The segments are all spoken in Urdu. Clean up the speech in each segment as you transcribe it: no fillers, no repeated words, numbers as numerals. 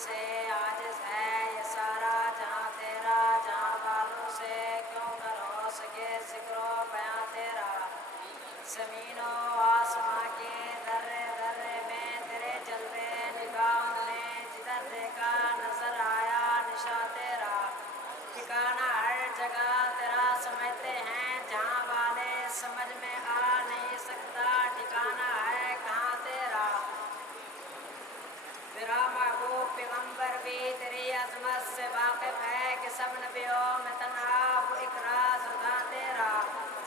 سے عاجز ہے یہ سارا جہاں تیرا، جہاں والوں سے کیوں نہ ہو سکے ذکر و بیاں تیرا۔ زمین و آسماں کے ذرے ذرے میں تیرے جلوے نگاہوں نے جدھر دیکھا نظر آیا نشاں تیرا۔ ٹھکانہ ہر جگہ تیرا سمجھتے ہیں جہاں والے سمجھ میں آ نہیں سکتا ٹھکانہ ہے کہاں تیرا۔ میرا محبوب پیغمبر بھی تیری عظمت سے واقف ہے کہ سب نبیوں میں تنہا وہ ایک راز تھا تیرا۔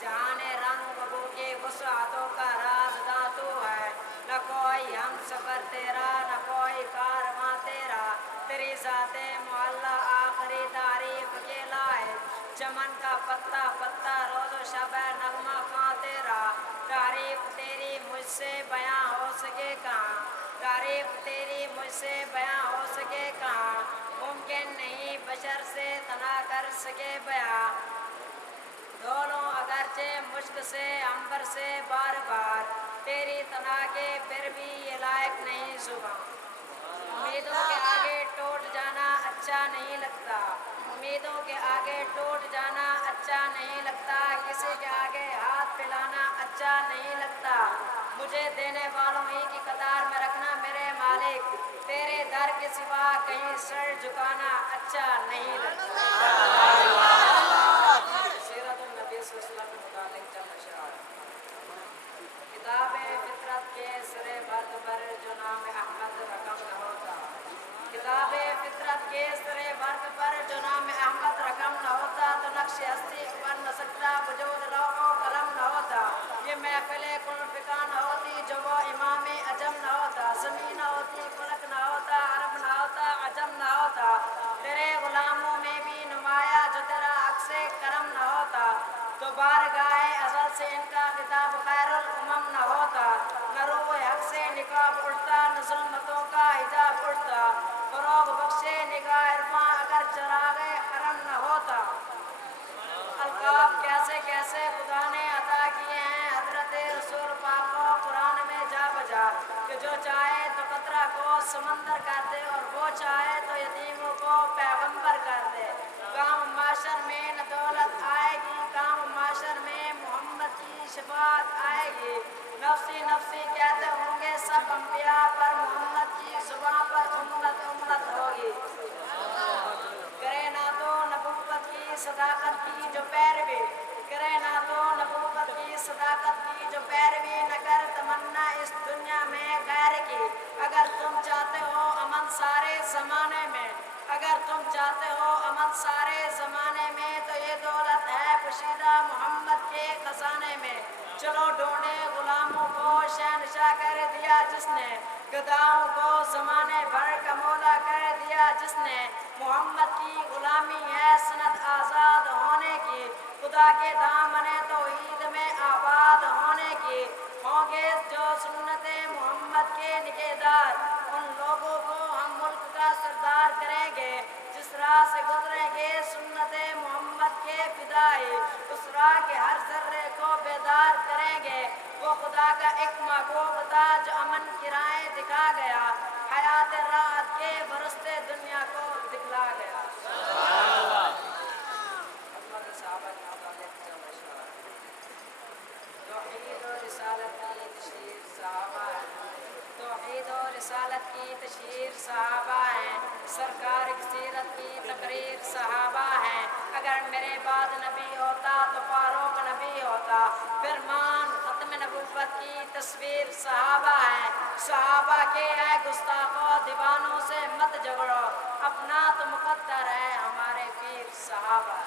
جہان رنگ و بو کی وسعتوں کا راز داں تو ہے، نہ کوئی ہم سفر تیرا نہ کوئی کارواں تیرا۔ تیری ذات معلیٰ آخری تعریف کے لائق، چمن کا پتا پتا روز و شب نغمہ کہاں تیرا۔ تعریف تیری مجھ سے بیاں ہو سکے کہاں، تعریف تیری مجھ سے بیاں ہو سکے کہاں، ممکن نہیں بشر سے تنا کر سکے بیاں۔ دونوں اگرچہ مشک سے عنبر سے بار بار، تیری تنا کے پھر بھی یہ لائق نہیں زباں۔ امیدوں کے آگے ٹوٹ جانا اچھا نہیں لگتا، امیدوں کے آگے ٹوٹ جانا اچھا نہیں لگتا، کسی کے آگے ہاتھ پھیلانا اچھا نہیں لگتا۔ مجھے دینے والوں ہی کی قطار میں رکھنا میرے مالک، تیرے در کے سوا کہیں سر جھکانا اچھا نہیں لگتا۔ سیرت النبی صلی اللہ علیہ وسلم کے متعلق چند اشعار۔ کتاب فطرت کے سرے برگ پر جو نام احمد رقم نہ ہوتا، کتاب فطرت کے سرے برگ پر جو نام احمد رقم نہ ہوتا، تو نقش ہستی بن نہ سکتا وجود لوح و قلم نہ ہوتا۔ یہ محفل کن فکا نہ ہوتی جو وہ امام عجم نہ ہوتا، زمین نہ ہوتی فلک نہ ہوتا، عرب نہ ہوتا عجم نہ ہوتا۔ تیرے غلاموں میں بھی نمایاں جو تیرا عکس کرم نہ ہوتا، تو بارگاہ ازل سے ان کا خطاب خیر الامم نہ ہوتا۔ نہ روح حق سے نقاب اٹھتا نہ ظلمتوں کا حجاب اٹھتا، فروغ بخشے نگاہ عرفاں اگر چراغ حرم نہ ہوتا۔ القاب کیسے کیسے خدا نے عطا کیے ہیں حضرت رسول پاک کو قرآن میں جا بجا، کہ جو چاہے تو قطرہ کو سمندر کر دے اور وہ چاہے تو یتیموں کو پیغمبر کر دے۔ کام معاشر میں نہ دولت آئے گی، کام معاشر میں محمد کی شفاعت آئے گی۔ نفسی نفسی کہتے ہوں گے سب انبیاء پر محمد کی زباں پر امت امت ہوگی۔ کرے نہ تو نبوت کی صداقت کی جو پیروی، کرے نہ تو نبوت کی صداقت کی جو پیروی، نہ کر تمنا اس دنیا میں غیر کی۔ اگر تم چاہتے ہو امن سارے زمانے میں، اگر تم چاہتے ہو امن سارے زمانے میں، تو یہ دولت ہے پوشیدہ محمد کے خزانے میں۔ چلو ڈھونڈے غلاموں کو شہنشاہ کر دیا جس نے، گداؤں کو زمانے بھر کا مولا کر دیا جس نے۔ محمد کی غلامی ہے سند آزاد ہونے کی، خدا کے دامن توحید میں آباد ہونے کی۔ ہوں گے جو سنت محمد کے نگہدار، ان لوگوں کو ہم ملک کا سردار کریں گے۔ جس راہ سے گزریں گے سنت محمد کے فدائی، اس راہ کے ہر ذرے کو بیدار کریں گے۔ وہ خدا کا ایک محبوب تھا جو امن کی راہیں دکھا گیا، حیات راحت کے برستے دنیا کو دکھلا گیا۔ توحید و رسالت کی تشہیر صحابہ ہے، توحید و رسالت کی تشہیر صحابہ ہیں، سرکار کی سیرت کی تقریر صحابہ ہیں۔ اگر میرے بعد نبی ہوتا تو فاروق نبی ہوتا، فرمان ختم نبوت کی تصویر صحابہ ہیں۔ صحابہ کے اے گستاخو دیوانوں سے مت جھگڑو، اپنا تو مقدر ہے ہمارے پیر صحابہ۔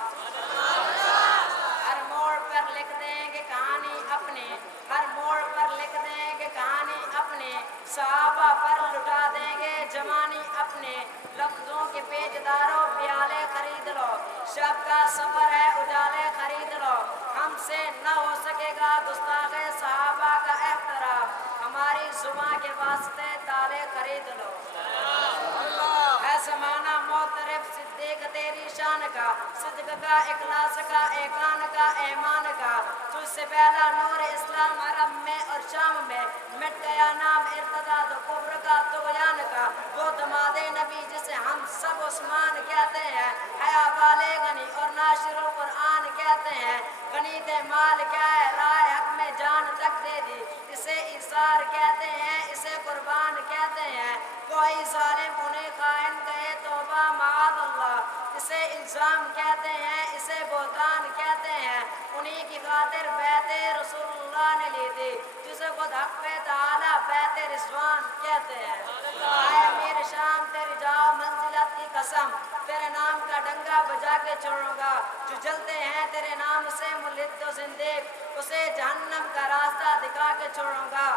ہر موڑ پر لکھ دیں گے کہانی اپنی، ہر موڑ پر لکھ دیں گے کہانی اپنی، صحابہ پر لٹا دیں گے جوانی اپنی۔ لفظوں کے پیچ داروں پیالے خرید لو، شب کا سفر ہے اجالے خرید لو۔ ہم سے نہ ہو سکے گا گستاخ صحابہ کا احترام، ہماری زباں کے واسطے تالے خرید لو۔ ہے زمانہ معترف صدیق تیری شان کا، صدق کا اخلاص کا ایقان کا ایمان کا۔ تجھ سے پہلا نور اسلام عرب میں اور شام میں، مٹ گیا نام ارتداد و کفر کا طغیان کا۔ وہ دماد نبی جس عثمان کہتے ہیں، حیا والے غنی اور ناشر القرآن کہتے ہیں، غنی دے مال کیا ہے رائے حق میں جان تک دے دی، اسے ایثار کہتے ہیں، اسے قربان کہتے ہیں، کوئی ظالم انہیں خائن کہے توبہ معاذ اللہ، اسے الزام کہتے ہیں، اسے بہتان کہتے ہیں، انہی کی خاطر بیعت رسول اللہ نے لی تھی جسے خود حق تعالی بیعت رضوان کہتے ہیں۔ اے امیر شام تیری جاؤ منزلت کی قسم، تیرے نام کا ڈنگا بجا کے چھوڑوں گا، جو جلتے ہیں تیرے نام سے ملد و زندیق، اسے جہنم کا راستہ دکھا کے چھوڑوں گا،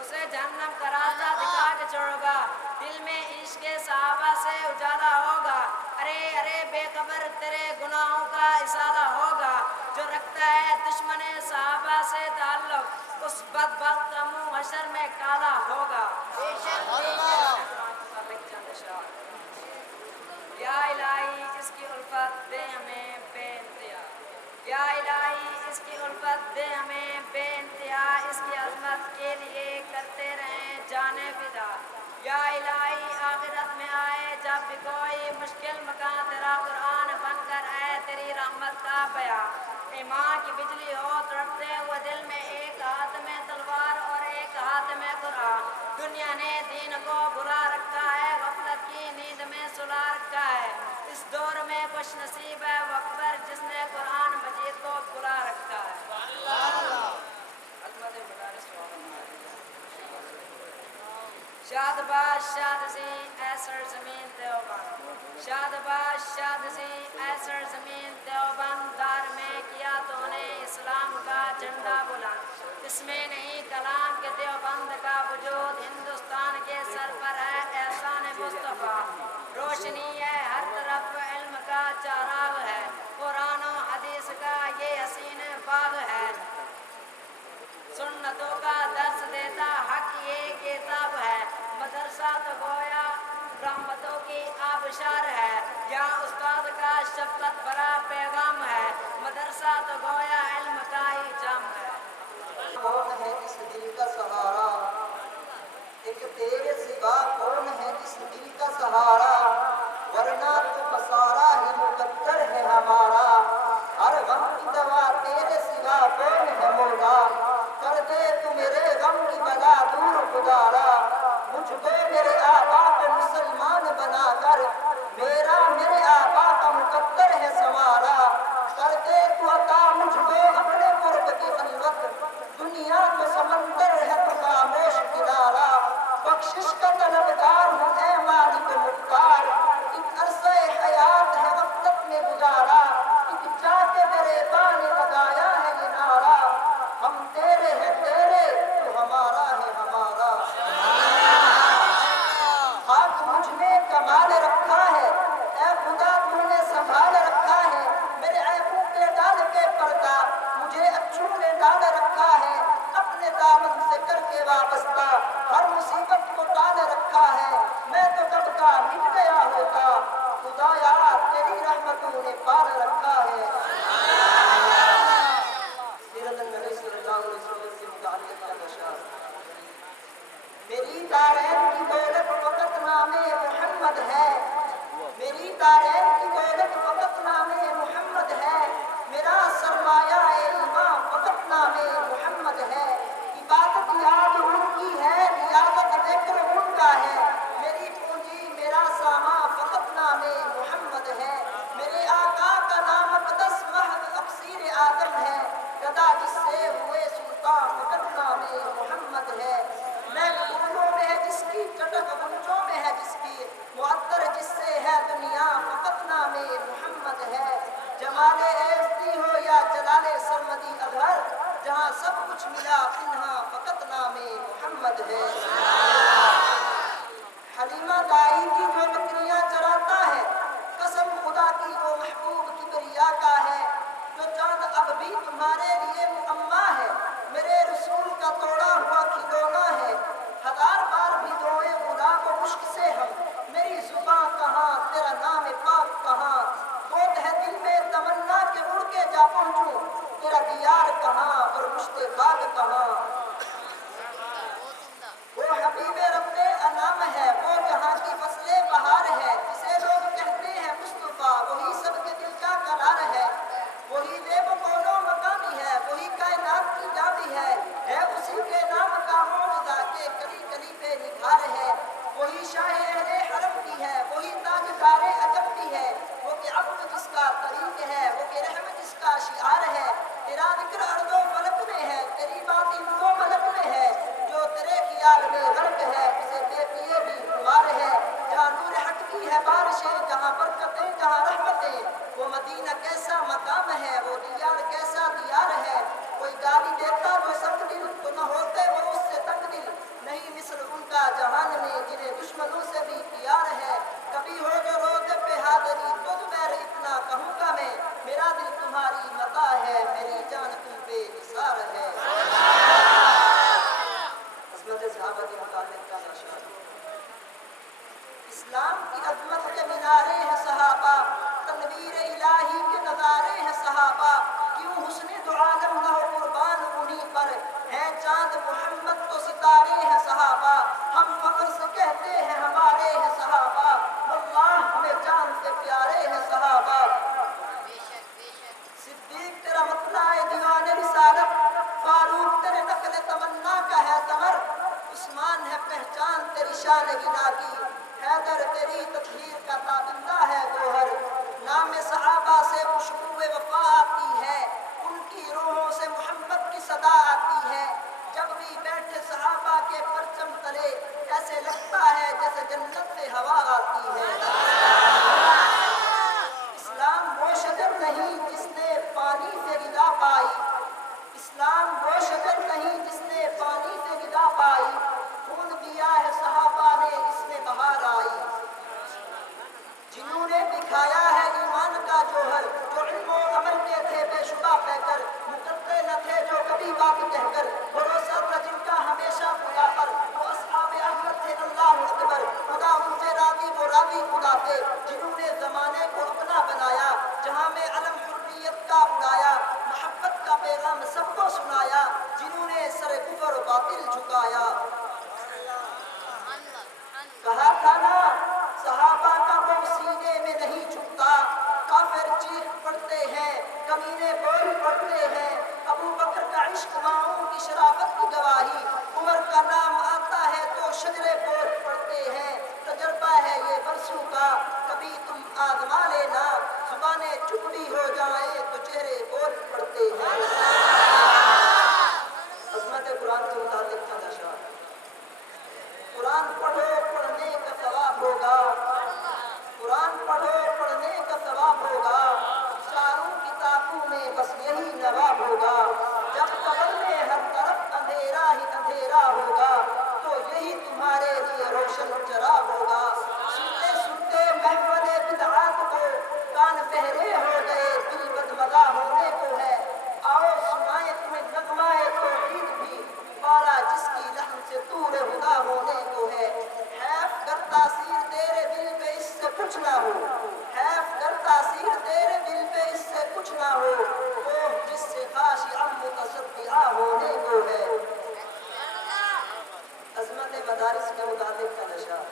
اسے جہنم کا راستہ دکھا کے چھوڑوں گا، دل میں عشق صحابہ سے اجالا ہوگا، ارے ارے بے خبر تیرے گناہوں کا ازالہ ہوگا، جو رکھتا ہے دشمن صحابہ سے تعلق، اس بدبخت کا منہ حشر میں کالا ہوگا۔ یا الہی اس کی الفت دے ہمیں بے انتہا، یا الہی اس کی الفت دے ہمیں بے انتہا، اس کی عظمت کے لیے کرتے رہیں جان فدا، یا الہی آخرت میں آئے جب بھی کوئی مشکل مقام تیرا قرآن بن کر آئے تیری رحمت کا بیان، ایمان کی بجلی ہو تڑپتے ہوئے دل میں، ایک ہاتھ میں تلوار اور ایک ہاتھ میں قرآن، دنیا نے دین کو بلا رکھا ہے، غفلت کی نیند میں سلا رکھا ہے، اس دور میں خوش نصیب ہے وہ اکبر جس نے قرآن مجید کو بلا رکھا ہے۔ شاد باش شاد سی اے سرزمین دیوبند، شاد باش شاد سی اے سرزمین دیوبند، دار میں کیا تو نے اسلام کا جھنڈا بلند، اس میں نہیں کلام کے دیوبند کا وجود، ہندوستان کے سر پر ہے احسان مصطفیٰ، روشنی ہے ہر طرف علم کا چراغ ہے، قرآن و حدیث کا یہ حسین باغ ہے، سنتوں کا درس دیتا حق یہ کتاب ہے، مدرسہ تو گویا رحمتوں کی آبشار ہے، یہاں استاد کا شفقت بھرا پیغام ہے، مدرسہ تو گویا علم کا ہی جام ہے۔ کون ہے جس دل کا سہارا، ایک تیرے سوا کون ہے جس دل کا سہارا، ورنہ تو پسارا ہی مقدر ہے ہمارا، ہر غم کی دوا تیرے سوا کون ہے مولا، کر دے تو میرے غم کی بلا دور خدارا، مجھ کو میرے آبا کو مسلمان بنا کر، میرا میرے آبا کا مقدر ہے سوارا، کر دے تو عطا مجھ کو اپنے قرب کی خلوت، دنیا تو سمندر ہے تو خاموش کنارہ، بخشش کا طلبگار ہوں اے مالک مختار، ایک عرصہ حیات ہے غفلت میں گزارا، ایک جا کے میرے بان لگایا ہے یہ نعرہ، ہم تیرے ہیں تیرے تو ہمارا ہے ہمارا، خاک مجھ میں کمال رکھا ہے اے خدا تو نے سنبھال رکھا ہے، میرے عیبوں پہ ڈال کے پردہ مجھے اچھوں نے ڈال رکھا ہے، اپنے دامن سے کر کے وابستہ ہر مصیبت کو ٹال رکھا ہے، میں تو کب کا مٹ گیا ہوتا، خدایا تیری رحمتوں نے پال رکھا ہے۔ سیرت النبی صلی اللہ علیہ وسلم سے متعلق اشعار، میری دارین کی دولت فقط نام محمد ہے، میری دارین کی دولت فقط نام محمد ہے، میرا سرمایہ ایمان فقط نام محمد ہے، عبادت یاد ان کی ہے ریاضت ذکر ان کا ہے، میری پونجی میرا سامان فقط نام محمد ہے، میرے آقا کا نام اقدس محض اکسیر آدم ہے، گدا جس سے ہوئے سلطان فقط نام محمد ہے، میں پھولوں میں ہے جس کی چٹک غنچوں میں ہے جس کی، معطر جس سے ہے دنیا فقط نام محمد ہے، جمال ایزدی ہو یا جلال سرمدی اظہر، جہاں سب کچھ ملا پنہا فقط نام محمد ہے۔ حلیمہ دائی کی جو بکریاں چراتا ہے، قسم خدا کی وہ محبوب کبریا کا ہے، جو چاند اب بھی تمہارے لیے معمہ ہے، میرے رسول کا توڑا ہوا کھلونا ہے، ہزار بار بھی دھوئے خدا کو مشک سے ہم، میری زباں کہاں تیرا نام پاک کہاں، گود ہے دل میں تمنا کہ اڑ کے جا پہنچوں، تیرا دیار کہاں اور مشتاق کہاں، وہ حبیب رب انعام ہے وہ جہاں کی میں غرق ہے اسے بے پیے بھی خمار ہے. جہاں نور حق کی ہے بارشیں, جہاں برکتیں, جہاں رحمتیں, وہ مدینہ کیسا مقام ہے, وہ دیار کیسا دیار ہے. کوئی گالی دیتا جو سنگ دل تو نہ ہوتے وہ اس سے تنگ دل, نہیں مثل ان کا جہان میں جنہیں دشمنوں سے بھی پیار ہے. کبھی ہو جو روزے پہ حاضری تو تمہیں اتنا کہوں گا میں, میرا دل تمہاری متا ہے, میری جان تم پہ نثار ہے. عظمت صحابہ کے متعلق کا نشان. اسلام کی عظمت کے مینارے ہیں صحابہ, تنویر الہی کے نظارے ہیں صحابہ. کیوں حسن دو عالم نہ ہو قربان انہی پر, ہیں چاند محمد تو ستارے ہیں صحابہ. ہم فخر سے کہتے ہیں ہمارے ہیں صحابہ, واللہ ہمیں جان سے پیارے ہیں صحابہ. صدیق تیرا مطلع ہے دیوان رسالت, فاروق تیرے نقل تمنا کا ہے ثمر, عثمان ہے پہچان تیری شان گنا کی, حیدر تیری تطہیر کا تابندہ ہے گوہر. نام صحابہ سے خوشبو وفا آتی ہے, ان کی روحوں سے محمد کی صدا آتی ہے. جب بھی بیٹھے صحابہ کے پرچم تلے, ایسے لگتا ہے جیسے جنت سے ہوا آتی ہے. اسلام وہ شجر نہیں جس نے پانی سے غذا پائی, اسلام وہ شجر نہیں جس نے پانی سے غذا پائی, خون دیا ہے صحابہ نے اس میں بہار آئی. جنہوں نے دکھایا ہے ایمان کا جوہر, جو علم و عمل کے تھے بے شبہ پیکر, مقدر نہ تھے جو کبھی بات کہہ کر, بھروسہ تھا جن کا ہمیشہ خدا پر, وہ اصحاب احمد تھے اللہ اکبر. خدا ان سے راضی وہ راضی خدا تھے, جنہوں نے زمانے کو اپنا بنایا, جہاں میں علم حریت کا اڑایا, محبت کا پیغام سب کو سنایا, جنہوں نے سر کفر و باطل جھکایا. کہا تھا نا صحابہ کا وہ سینے میں نہیں چھپتا, کافر چیخ پڑتے ہیں, کمینے بول پڑتے ہیں. ابو بکر کا عشق ماؤں کی شرافت کی گواہی, عمر کا نام آتا ہے تو شجرے بول پڑتے ہیں. تجربہ ہے یہ برسوں کا, کبھی تم آزما لینا, زبانیں چپ بھی ہو جائیں تو چہرے بول پڑتے ہیں. عظمت قرآن کے متعلق کا نشان. قرآن پڑھو پڑھنے کا ثواب ہوگا, قرآن پڑھو پڑھنے کا ثواب ہوگا, چاروں کتابوں میں بس یہی نواب ہوگا. جب قبر میں ہر طرف اندھیرا ہی اندھیرا ہوگا, تو یہی تمہارے لیے روشن چراغ ہوگا. سنتے سنتے محفل بدعات کو کان بہرے ہو گئے, دل بدمزہ ہونے کو ہے. آؤ سنائیں تمہیں نغمہ توحید بھی, پارا جس کی لحن سے طور ہدا ہونے کو ہے. حیف گر تاثیر تیرے دل پہ اس سے کچھ نہ ہو, حیف گر تاثیر تیرے دل پہ اس سے کچھ نہ ہو, وہ جس سے خاشعا متصدعا ہونے کو ہے. عظمت مدارس کے متعلق کا نشان.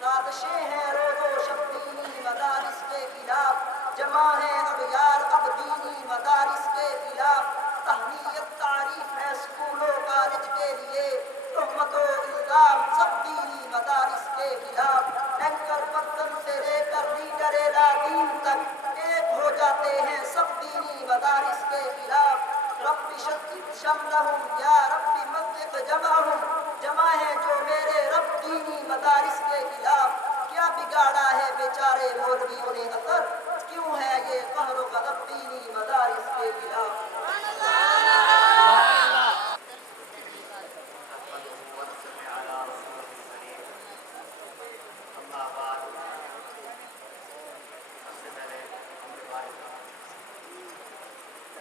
سازشیں ہیں روز و شب دینی مدارس کے خلاف, جمع ہیں اب یار اب دینی مدارس کے خلاف. تہنیت تعریف ہے اسکول و کالج کے لیے, تہمت و الزام سب دینی مدارس کے خلاف. اینکر پرسن سے لے کر لیڈر اعلیٰ دین تک ایک ہو جاتے ہیں سب دینی مدارس کے خلاف. رب شدید شملہم یا رب مزق جمعہم, جمع ہے جو میرے رب دینی مدارس کے خلاف. کیا بگاڑا ہے بیچارے مولویوں نے اثر, کیوں ہے یہ قہر و غضب دینی مدارس کے خلاف.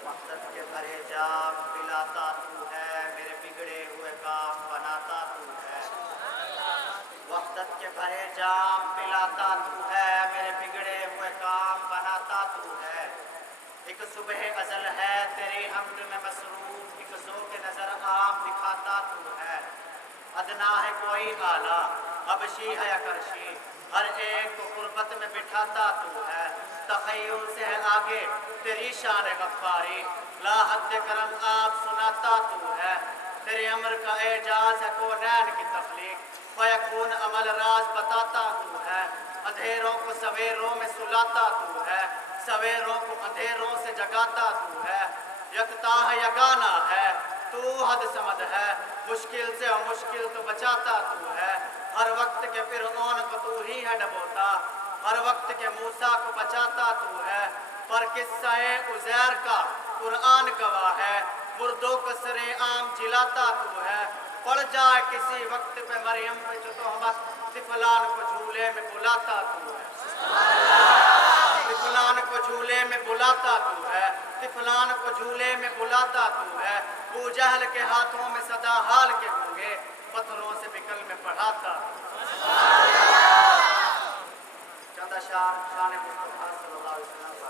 وقت کے بھرے جام پلاتا تو ہے, میرے بگڑے ہوئے کام بناتا تو ہے. وقت کے بھرے جام پلاتا تو ہے, میرے بگڑے ہوئے کام بناتا تو ہے. ایک صبح ازل ہے تیری حمد میں مصروف, ایک ذوق نظر عام دکھاتا تو ہے. ادنا ہے کوئی اعلیٰ, حبشی ہے یا کرشی, ہر ایک کو قربت میں بٹھاتا تو ہے. تخیل سے ہے آگے تیری شان غفاری, لا حد کرم آپ سناتا تو ہے. تیرے امر کا اعجاز ہے کونین کی تخلیق, فیکون عمل راز بتاتا تو ہے. اندھیروں کو سویروں میں سلاتا تو ہے, سویروں کو اندھیروں سے جگاتا تو ہے. یکتا ہے یگانا ہے تو حد سمد ہے، مشکل سے اور مشکل تو بچاتا تو ہے، ہر وقت کے فرعون کو تو ہی ہے ڈبوتا، ہر وقت کے موسیٰ کو بچاتا تو ہے، پر قصہ عزیر کا قرآن گواہ ہے، مردوں کو سر عام جلاتا تو ہے، پڑ جائے کسی وقت پہ مریم پہ جو تہمت، طفلان کو جھولے میں بلاتا تو ہے، طفلان کو جھولے میں بلاتا تو ہے، طفلان کو جھولے میں بلاتا تو ہے، ابو جہل کے ہاتھوں میں صدا حال کے گونگے، پتھروں سے بکل میں پڑھاتا۔ چند اشعار شان مصطفیٰ صلی اللہ علیہ وسلم کا۔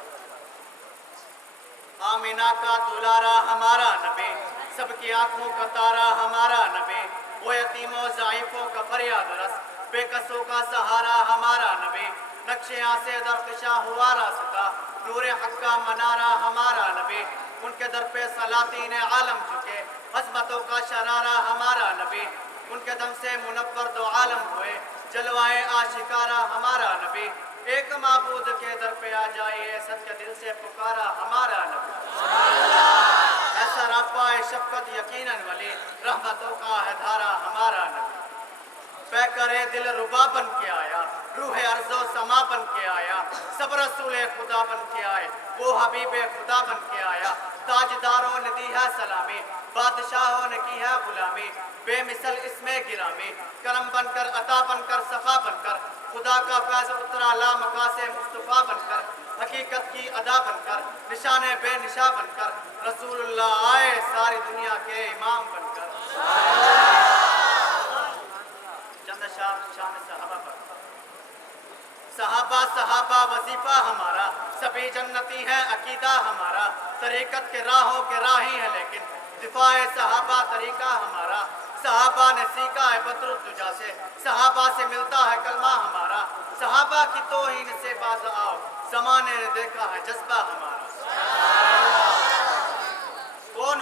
آمینہ کا دلارا ہمارا نبی، سب کی آنکھوں کا تارا ہمارا نبی، وہ یتیموں ضعیفوں کا فریاد رس، بے کسوں کا سہارا ہمارا نبی، نقشیاں سے درخشاں ہوا راستہ، نور حق کا منارہ ہمارا نبی، ان کے در پہ سلاطین عالم جھکے، عظمتوں کا شرارہ ہمارا نبی، ان کے دم سے منور دو عالم ہوئے، جلوائے آشکارا ہمارا نبی، ایک معبود کے در پہ آ جائیے، سچ کے دل سے پکارا ہمارا نبی، ایسا رابطہ شفقت یقیناً ولی، رحمتوں کا ہے دھارا ہمارا نبی، پہ کرے دل ربا بن کے آیا، روح ارض و سما بن کے آیا، سب رسول خدا بن کے آئے، وہ حبیب خدا بن کے آیا، تاجداروں نے دی ہے سلامی، بادشاہوں نے کی ہے غلامی، بے مثل اس میں گرامی، کرم بن کر عطا بن کر صفا بن کر، خدا کا فیض اترا لامکا سے مصطفیٰ بن کر، حقیقت کی ادا بن کر، نشان بے نشاں بن کر، رسول اللہ آئے ساری دنیا کے امام بن کر۔ چند اشعار شان صحابہ پر۔ صحابہ وظیفہ ہمارا، سبھی جنتی ہیں عقیدہ ہمارا، طریقت کے راہوں کے راہی ہیں لیکن دفاع صحابہ طریقہ ہمارا، صحابہ نے سیکھا ہے بدر الدجا سے، صحابہ سے ملتا ہے کلمہ ہمارا، صحابہ کی توہین سے باز آؤ، زمانے نے دیکھا ہے جذبہ ہمارا۔ کون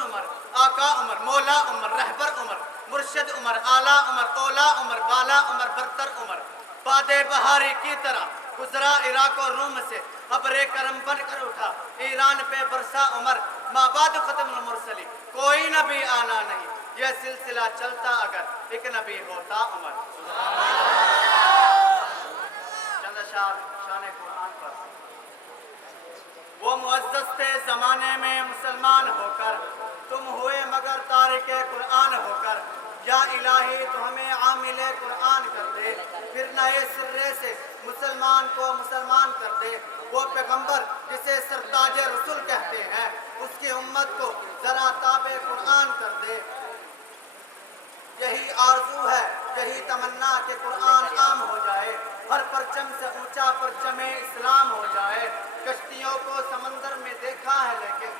عمر، آقا عمر، مولا عمر، رہبر عمر، مرشد عمر، اعلیٰ عمر، اولا عمر، بالا عمر، برتر عمر، باد بہاری کی طرح گزرا عراق و روم سے، ابر کرم بن کر اٹھا ایران پہ برسا عمر، ماں بعد ختم المرسلی کوئی نبی آنا نہیں، یہ سلسلہ چلتا اگر ایک نبی ہوتا عمر۔ چند اشعار شان قرآن پر۔ وہ معزز تھے زمانے میں مسلمان ہو کر، تم ہوئے مگر تارک قرآن ہو کر، یا الہی تو ہمیں عامل قرآن کر دے، پھر نئے سرے سے مسلمان کو مسلمان کر دے، وہ پیغمبر جسے سرتاج رسول کہتے ہیں، اس کی امت کو ذرا تابع قرآن کر دے، یہی آرزو ہے یہی تمنا کہ قرآن عام ہو جائے، ہر پرچم سے اونچا پرچم اسلام ہو جائے، کشتیوں کو سمندر میں دیکھا ہے لیکن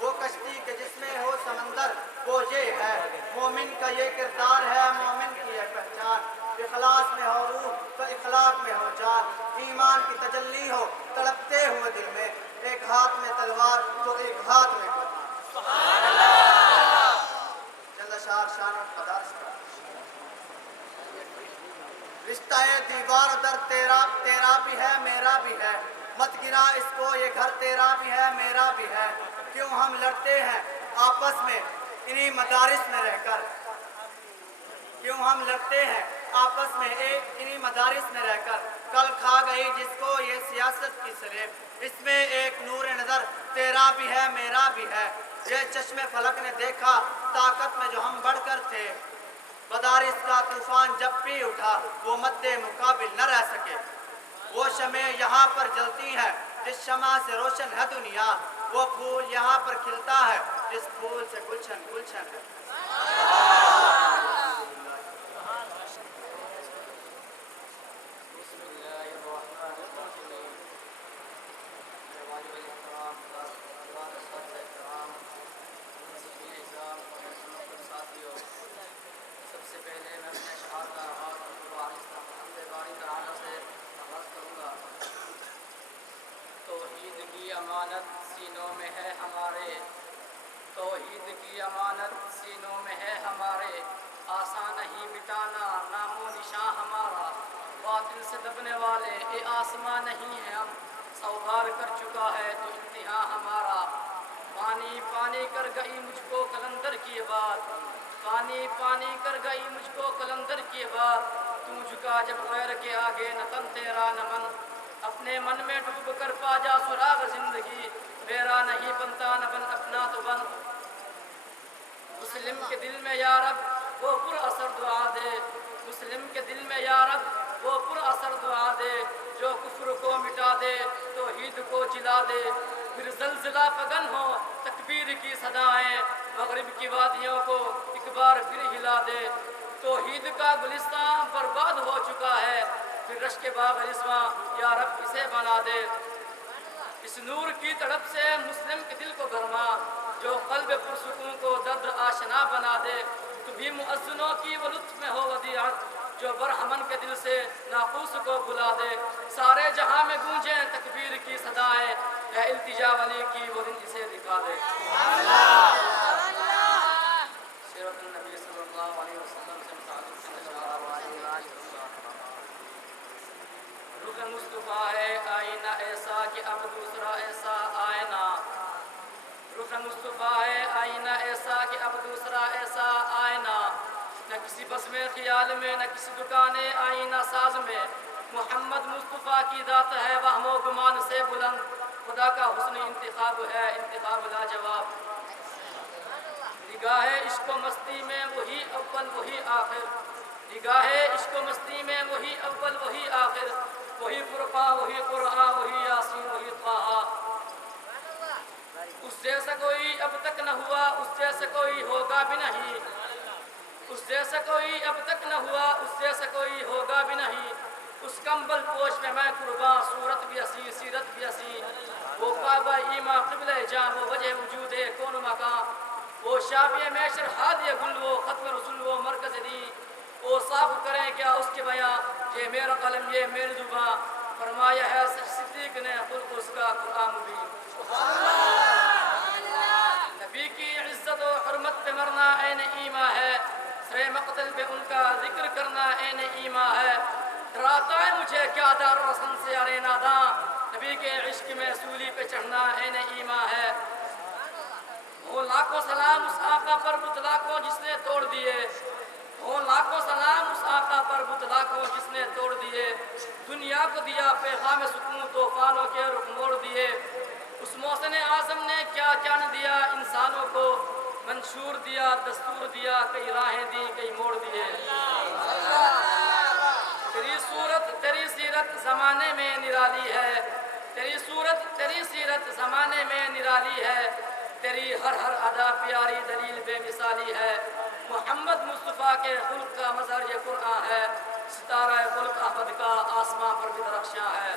وہ کشتی کے جس میں ہو سمندر وہ یہ ہے، مومن کا یہ کردار ہے، مومن کی یہ پہچان، اخلاص میں ہو روح تو اخلاق میں ہو جان، ایمان کی تجلی ہو تڑپتے ہوئے دل میں، ایک ہاتھ میں تلوار تو ایک ہاتھ میں قرآن۔ چند اشعار شان مدارس کا۔ رشتہ دیوار در تیرا بھی ہے میرا بھی ہے، مت گرا اس کو یہ گھر تیرا بھی ہے میرا بھی ہے، کیوں ہم لڑتے ہیں آپس میں انہی مدارس میں رہ کر، کیوں ہم لڑتے ہیں آپس میں انہی مدارس میں رہ کر، کل کھا گئی جس کو یہ سیاست کی سلیب، اس میں ایک نور نظر تیرا بھی ہے میرا بھی ہے، یہ چشم فلک نے دیکھا طاقت میں جو ہم بڑھ کر تھے، مدارس کا طوفان جب بھی اٹھا وہ مد مقابل نہ رہ سکے، وہ شمع یہاں پر جلتی ہے جس شمع سے روشن ہے دنیا، وہ پھول یہاں پر کھلتا ہے جس پھول سے گلشن گلشن ہے۔ امانت سینوں میں ہے ہمارے، توحید کی امانت سینوں میں ہے ہمارے، آسان نہیں مٹانا نام و نشان ہمارا، باطل سے دبنے والے آسمان نہیں ہیں ہم، سو بار کر چکا ہے تو انتہا ہمارا، پانی پانی کر گئی مجھ کو قلندر کی یہ بات، پانی پانی کر گئی مجھ کو قلندر کی یہ بات، تو جھکا جب غیر کے آگے نہ تن تیرا نہ من، اپنے من میں ڈوب کر پا جا سراغ زندگی، میرا نہیں بنتا نہ بن اپنا تو بن، مسلم کے دل میں یا رب وہ پر اثر دعا دے، مسلم کے دل میں یا رب وہ پر اثر دعا دے، جو کفر کو مٹا دے توحید کو جلا دے، پھر زلزلہ فگن ہو تکبیر کی صدائیں، مغرب کی وادیوں کو ایک بار پھر ہلا دے، توحید کا گلستان برباد ہو چکا ہے، پھر رشک باغ رضواں یا رب اسے بنا دے، اس نور کی تڑپ سے مسلم کے دل کو گرما، جو قلب پرسکون کو درد آشنا بنا دے، تو بھی مؤذنوں کی وہ لطف میں ہو ودیعت، جو برہمن کے دل سے ناقوس کو بلا دے، سارے جہاں میں گونجیں تکبیر کی صدائیں، اے التجا ولی کی وہ دن اسے دکھا دے۔ سیرت النبی صلی اللہ علیہ وسلم سے متعلق رخ مصطفیٰ ہے آئینہ ایسا کہ اب دوسرا ایسا آئینہ، رخ مصطفیٰ ہے آئینہ ایسا کہ اب دوسرا ایسا آئینہ، نہ کسی بس میں خیال میں نہ کسی دکان آئینہ ساز میں، محمد مصطفیٰ کی ذات ہے وہم و گمان سے بلند، خدا کا حسن انتخاب ہے انتخاب لاجواب، نگاہ عشق و مستی میں وہی اول وہی آخر، نگاہ عشق و مستی میں وہی اول وہی آخر، وہی فرقان وہی قرآن وہی یاسین وہی طٰہٰ، اس جیسا کوئی اب تک نہ ہوا اس جیسا کوئی ہوگا بھی نہیں، اس جیسا کوئی اب تک نہ ہوا اس جیسا کوئی ہوگا بھی نہیں، اس کمبل پوش میں میں قرباں صورت بھی ہسی سیرت بھی ہسی، وہ کعبہ ایماں قبلہ جان وہ وجہ وجود کون مکان، وہ شافی میشر ہادی گل وہ ختم رسول وہ مرکز دی، وہ صاف کریں کیا اس کے بیاں، یہ میرا قلم یہ میری زباں، فرمایا ہے صدیق نے خلق اس کا قرآن مبین، نبی کی عزت و حرمت پہ مرنا عین ایمان ہے، سر مقتل پہ ان کا ذکر کرنا عین ایمان ہے، ڈراتا ہے مجھے کیا دار و رسن سے ارے ناداں، نبی کے عشق میں سولی پہ چڑھنا عین ایمان ہے، وہ لاکھوں سلام اس آقا پر بتلا کو جس نے توڑ دیے، وہ لاکھوں سلام اس آقا پر بتلا کو جس نے توڑ دیے، دنیا کو دیا پیغام سکون طوفانوں کے رخ موڑ دیے، اس محسن اعظم نے کیا کیا نہ دیا انسانوں کو، منشور دیا دستور دیا کئی راہیں دی کئی موڑ دیے، تیری صورت تیری سیرت زمانے میں نرالی ہے، تیری صورت تیری سیرت زمانے میں نرالی ہے، تیری ہر ہر ادا پیاری دلیل بے مثالی ہے، محمد مصطفیٰ کے خلق کا مظہر یہ قرآن ہے، ستارہ خلق احمد کا آسمان پر بھی درخشاں ہے،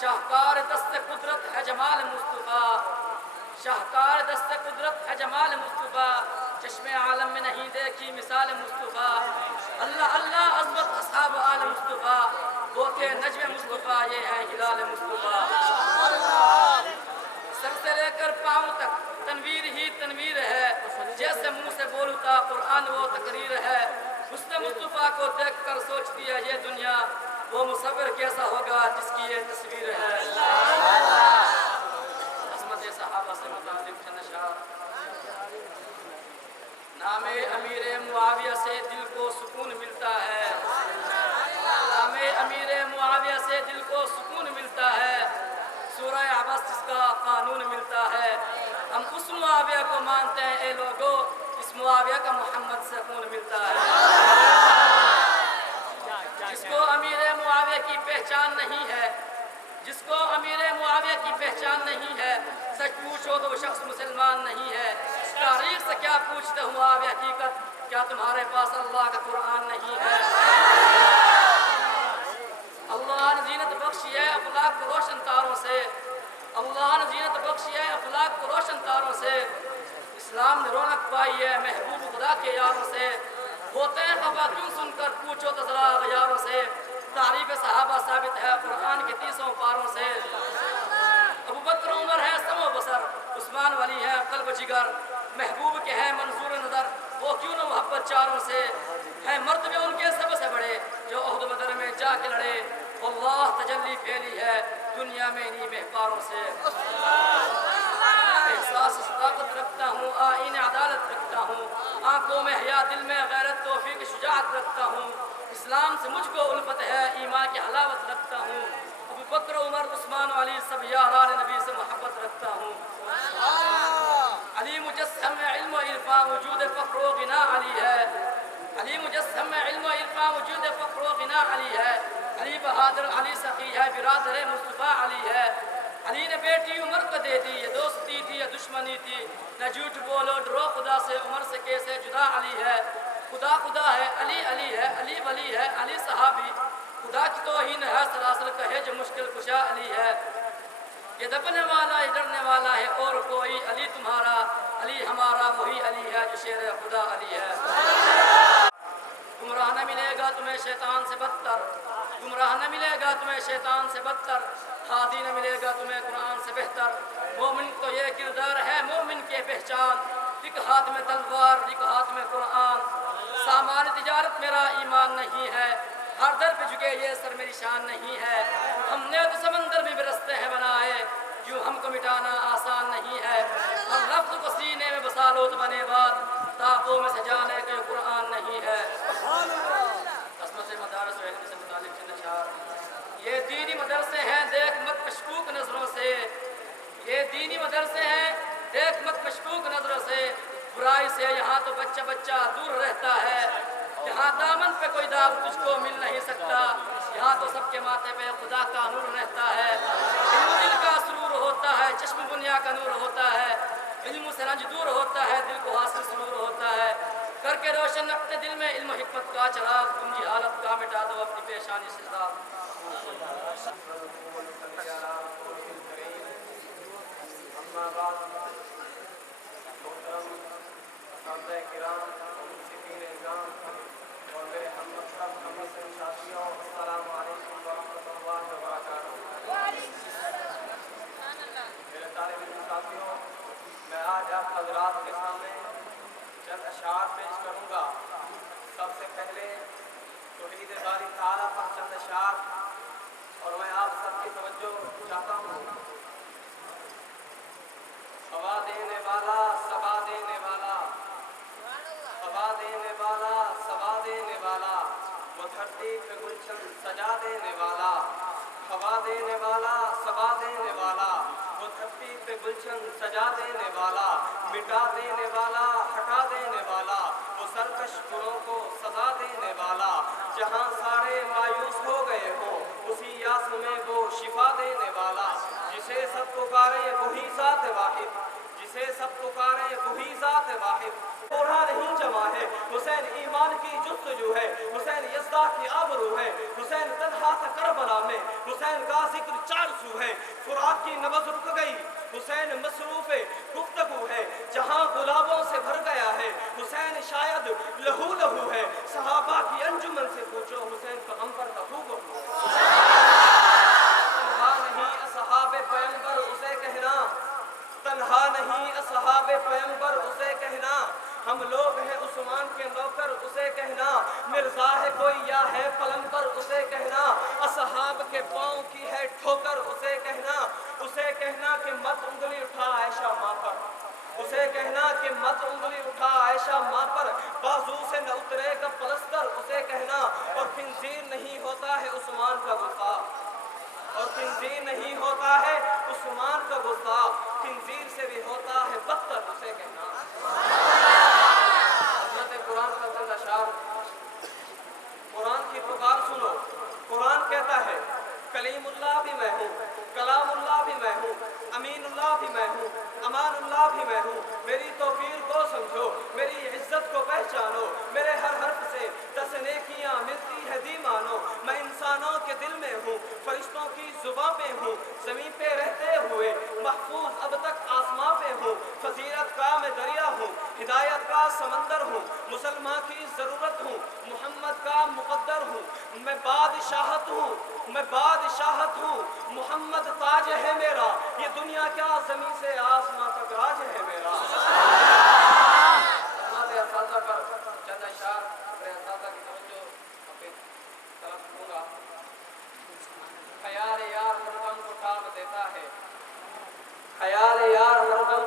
شاہکار دست قدرت ہے جمال مصطفیٰ، شاہکار دست قدرت ہے جمال مصطفیٰ، چشم عالم میں نہیں دیکھی مثال مصطفیٰ، اللہ اللہ عظمت اصحاب آل مصطفیٰ، وہ تھے نجم مصطفیٰ یہ ہے ہلال مصطفیٰ، سر سے لے کر پاؤں تک تنویر ہی تنویر ہے، جیسے منہ سے بولتا قرآن وہ تقریر ہے، حسن مصطفیٰ کو دیکھ کر سوچتی ہے یہ دنیا، وہ مصور کیسا ہوگا جس کی یہ تصویر ہے، عظمت صحابہ سے متعلق چند اشعار، نام امیر معاویہ سے دل کو سکون ملتا ہے، نام امیر معاویہ سے دل کو سکون ملتا ہے، سورہ عبس جس کا قانون ملتا ہے، ہم اس معاویہ کو مانتے ہیں اے لوگو، اس معاویہ کا محمد سے خون ملتا ہے، جس کو امیر معاویہ کی پہچان نہیں ہے، جس کو امیر معاویہ کی پہچان نہیں ہے، سچ پوچھو تو وہ شخص مسلمان نہیں ہے، تاریخ سے کیا پوچھتے ہو معاویہ حقیقت، کیا تمہارے پاس اللہ کا قرآن نہیں ہے، اللہ نے زینت بخشی ہے افلاک کو روشن تاروں سے، اللہ نے زینت بخشی ہے افلاک کو روشن تاروں سے، اسلام نے رونق پائی ہے محبوب خدا کے یاروں سے، ہوتے ہیں خفا کیوں سن کر پوچھو تو ذرا غیاروں سے، تعریف صحابہ ثابت ہے قرآن کے 30 پاروں سے، ابو بکر عمر ہے سم و بصر، عثمان ولی ہے قلب جگر، محبوب کے ہیں منظور نظر، وہ کیوں نہ محبت چاروں سے، ہیں مرتبے ان کے سب سے بڑے جو عہد بدر میں جا کے لڑے، اللہ تجلی پھیلی ہے دنیا میں انہی محباروں سے۔ احساس صداقت رکھتا ہوں، آئین عدالت رکھتا ہوں، آنکھوں میں حیا، دل میں غیرت، توفیق شجاعت رکھتا ہوں، اسلام سے مجھ کو الفت ہے، ایمان کی حلاوت رکھتا ہوں، ابو بکر، عمر، عثمان و علی سب یاران نبی سے محبت رکھتا ہوں۔ علی مجسم میں علم و عرفان وجود فخر و غنا علی ہے، علی مجسم میں علم و عرفان وجود فخر و غنا علی ہے، علی بہادر، علی سخی ہے، برادر مصطفیٰ علی ہے، علی نے بیٹی عمر کو دے دی، یہ دوستی تھی یا دشمنی تھی، نہ جھوٹ بولو، ڈرو خدا سے، عمر سے کیسے جدا علی ہے، خدا خدا ہے، علی علی ہے، علی ولی ہے، علی صحابی، خدا کی توہین ہے، سلاسل کہے جو مشکل کشا علی ہے، یہ دبنے والا، یہ ڈرنے والا ہے اور کوئی، علی تمہارا، علی ہمارا، وہی علی ہے جو شیر خدا علی ہے۔ گمراہ نہ ملے گا تمہیں شیطان سے بدتر، گمراہ نہ ملے گا تمہیں شیطان سے بدتر، ہادی نہ ملے گا تمہیں قرآن سے بہتر، مومن تو یہ کردار ہے مومن کی پہچان، ایک ہاتھ میں تلوار، ایک ہاتھ میں قرآن، سامان تجارت میرا ایمان نہیں ہے، ہر در پہ جھکے یہ سر میری شان نہیں ہے، ہم نے تو سمندر بھی برستے ہیں بنائے، یوں ہم کو مٹانا آسان نہیں ہے، ہم لفظ کو سینے میں بسا لو تو بنے بات، تاقوں میں سجانے کے قرآن نہیں ہے۔ عصمت مدارس و علم سے متعلق چند اشعار۔ یہ دینی مدرسے ہیں، دیکھ مت مشکوک نظروں سے، یہ دینی مدرسے ہیں، دیکھ مت مشکوک نظروں سے، برائی سے یہاں تو بچہ بچہ دور رہتا ہے، یہاں دامن پہ کوئی داغ تجھ کو مل نہیں سکتا، یہاں تو سب کے ماتھے پہ خدا کا نور رہتا ہے، علم دل کا سرور ہوتا ہے، چشم دنیا کا نور ہوتا ہے، علم سے رنج دور ہوتا ہے، دل کو حاصل سرور ہوتا ہے، کر کے روشن اپنے دل میں علم و حکمت کا چراغ، تم حالت کا مٹا دو اپنی پیشانی سے داغ۔ اما بعد، محترم اساتذہ کرام، منصفین اعظام اور میرے ہم مکتب ہم مسلم ساتھیوں، السلام علیکم ورحمۃ اللہ وبرکاتہ۔ میرے طالب علم ساتھیوں، میں آج آپ حضرات کے سامنے چند اشعار پیش کروں گا۔ سب سے پہلے توحید باری تعالیٰ پر چند اشعار، اور میں آپ سب کی توجہ چاہتا ہوں۔ ہوا دینے والا، سبا دینے والا، ہوا دینے والا، سبا دینے والا، وہ دھرتی پہ گلشن سجا دینے والا، ہوا دینے والا، سبا دینے والا، وہ دھرتی پہ گلشن سجا دینے والا، مٹا دینے والا، ہٹا دینے والا، وہ سرکش گناہوں کو سزا دینے والا، جہاں سارے مایوس ہو گئے ہوں اسی یاس میں وہ شفا دینے والا، جسے سب پکارے وہی ذات واحد، جسے سب پکارے وہی ذات واحد، تھوڑا نہیں جمع ہے، حسین ایمان کی جستجو ہے، حسین یزدہ کی آبرو ہے، حسین تنہا تھا کربلا میں، حسین کا ذکر 400 ہے، فرات کی نبض رک گئی، حسین مصروف گفتگو ہے، جہاں گلابوں سے بھر گیا ہے، حسین شاید لہو لہو ہے، صحابہ کی انجمن سے پوچھو حسین پیغمبر کا ہو تنہا نہیں اصحاب پیغمبر اسے کہنا، تنہا نہیں اصحاب پیغمبر اسے کہنا، ہم لوگ ہیں عثمان کے نوکر اسے کہنا، مرزا ہے کوئی یا ہے پلنگر اسے کہنا، اصحاب کے پاؤں کی ہے ٹھوکر اسے کہنا، اسے کہنا کہ مت انگلی اٹھا عائشہ ماں پر، اسے کہنا کہ مت انگلی اٹھا عائشہ ماں پر، بازو سے نہ اترے گا پلستر اسے کہنا، اور خنزیر نہیں ہوتا ہے عثمان کا گستاخ، اور خنزیر نہیں ہوتا ہے عثمان کا گستاخ، خنزیر سے بھی ہوتا ہے بدتر اسے کہنا۔ حضرت قرآن کا چند اشعار، قرآن کی پکار سنو، قرآن کہتا ہے کلیم اللہ بھی میں ہوں، کلام اللہ بھی میں ہوں، امین اللہ بھی میں ہوں، امان اللہ بھی میں ہوں، میری توقیر کو سمجھو، میری عزت کو پہچانو، میرے ہر حرف سے 10 نیکیاں ملتی ہے دی مانو، میں انسانوں کے دل میں ہوں، فرشتوں کی زباں پہ ہوں، زمین پہ رہتے ہوئے محفوظ اب تک آسماں پہ ہوں، فضیلت کا میں دریا ہوں، ہدایت کا سمندر ہوں، مسلمان کی ضرورت ہوں، محمد کا مقدر ہوں، میں بادشاہت ہوں، میں بادشاہت ہوں، محمد تاج ہے میرا، یہ دنیا کیا زمین سے آسمان تک راج ہے میرا۔ ہمارے اساتذہ پر چند اشعار میرے اساتذہ کی توجہ اپنی طرف دوں گا۔ خیال یار ہر غم کو ٹال دیتا ہے، خیال یار ہر غم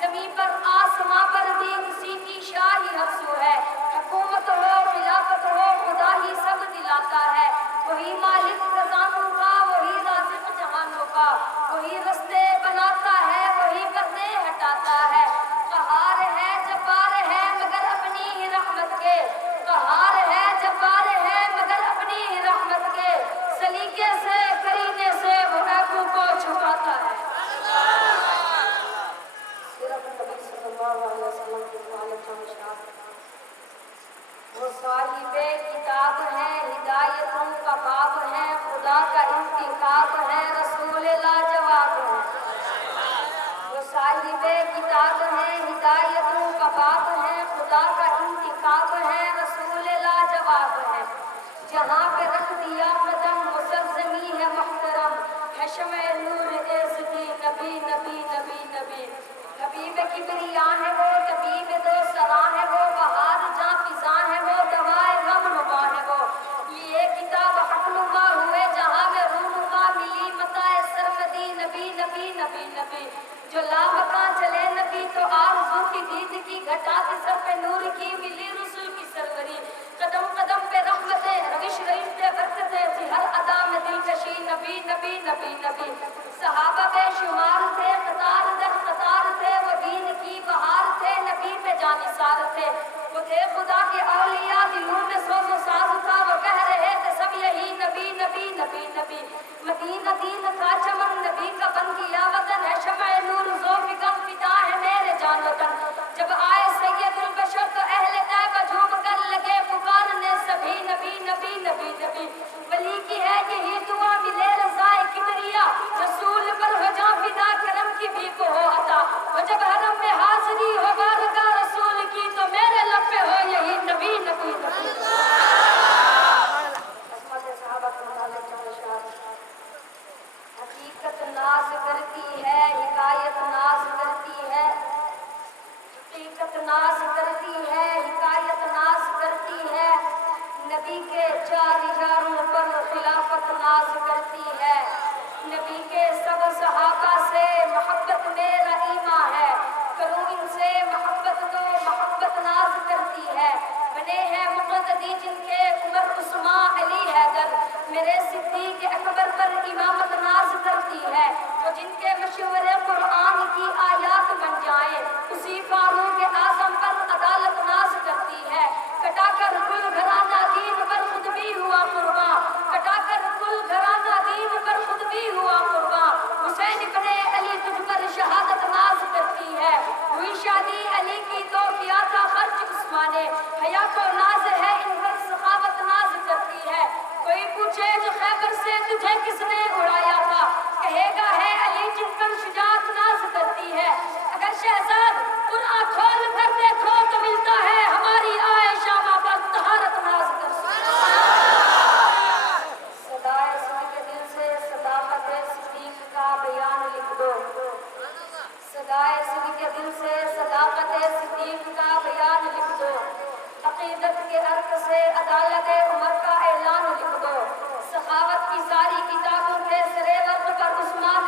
زمین پر آسماں پر بھی اسی کی شاہی حفظ ہے، حکومت ہو خلافت ہو خدا ہی سب دلاتا ہے، وہی مالک خزانوں کا وہی رازق جہانوں کا، وہی رستے بناتا ہے وہی پردے ہٹاتا ہے، قہار ہے جبار ہے مگر اپنی ہی رحمت کے، قہار ہے جبار ہے مگر اپنی ہی رحمت کے، سلیقے سے کرینے سے وہ عیبوں کو چھپاتا ہے۔ سیرت نبی صلی اللہ علیہ وسلم کی مالک شمشاد، وہ صاحب کتاب ہے ہدایتوں کا باب ہے، خدا کا انتخاب ہے رسول لاجواب ہے، وہ صاحب کتاب ہے ہدایتوں کا باب ہے، خدا کا انتخاب ہے رسول لاجواب ہے، جہاں پہ رکھ دیا قدم وہ سرزمی ہے محترم، ہے شمع نور عزتی نبی نبی نبی نبی، حبیب کبریاں ہے وہ طبیب دو سراں ہے وہ، بہار جاں فضاں ہے وہ، دوائے غم نما ہے وہ، یہ کتاب حق نما ہوئے جہاں میں رونما ملی متاع سرمدی نبی نبی نبی نبی، جو لامکاں چلے نبی تو آرزو کی دید کی گھٹا کے سر پہ نور کی ملی رسول کی سروری، قدم قدم پہ رحمتیں روش رشتے برکتیں تھی ہر ادا میں دلکشی نبی نبی نبی نبی، صحابہ بے شمار تھے قطار در قطار تھے، وہ دین کی بہار تھے نبی پہ جانثار تھے، وہ تھے خدا کے اولیاء دلوں میں سوز و ساز تھا، وہ کہہ رہے تھے سب یہی نبی نبی نبی نبی، مدینہ دین کا چمن نبی کا بن گیا وطن، ہے شمع نور ذوق غم فدا ہے میرے جان وطن، جب آئے سید البشر تو اہل طیبہ جھوم کر لگے پکارنے سبھی نبی نبی نبی نبی، ولی کی ہے یہی دعا ملے رضائے کبریا، رسول پر ہو جاں فدا کرم کی بھی کو ہو عطا، اور جب حرم میں حاضری ہو بارگاہ رسول کی تو میرے لب پہ ہو یہی نبی نبی نبی۔ عصمت صحابہ کے متعلق چند اشعار، حقیقت ناز کرتی ہے حکایت ناز کرتی ہے، حقیقت ناز کرتی ہے حکایت ناز کرتی ہے، نبی کے چار یاروں پر خلافت ناز کرتی ہے، نبی کے سب صحابہ سے محبت میرا ایمان ہے، کروں ان سے محبت تو محبت ناز کرتی ہے، بنے ہیں مقتدی جن کے عمر عثمان علی حیدر، میرے صدیق اکبر پر امامت ناز کرتی ہے، وہ جن کے مشورے قرآن کی آیات بن جائیں، اسی فاروق اعظم پر عدالت ناز کرتی ہے، کٹا کر کل گھرانہ دین پر خود بھی ہوا قربان، کٹا کر کل گھرانہ دین پر خود بھی ہوا قربان، حسین ابن علی تجھ پر شہادت ناز کرتی ہے، ہوئی شادی علی کی تو کیا تھا خرچ عثمان نے، حیا کو ناز ہے ان پر سخاوت ناز کرتی ہے، کوئی پوچھے جو خیبر سے تجھے کس نے اڑایا تھا، کہے گا ہے علی جن پر شجاعت ناز کرتی ہے، اگر شہزاد قرآن کھول کر دیکھو تو ملتا ہے ہماری عائشہ ماں پر طہارت ناز کرتی ہے۔ صدائے سن کے دل سے صداقت صدیق کا بیان لکھ دو، صدائے سن کے دل سے صداقت صدیق کا بیان لکھ دو، عقیدت کے عرق سے عدالت عمر کا اعلان لکھ دو، سخاوت کی ساری کتابوں کے سرے ورق پر عثمان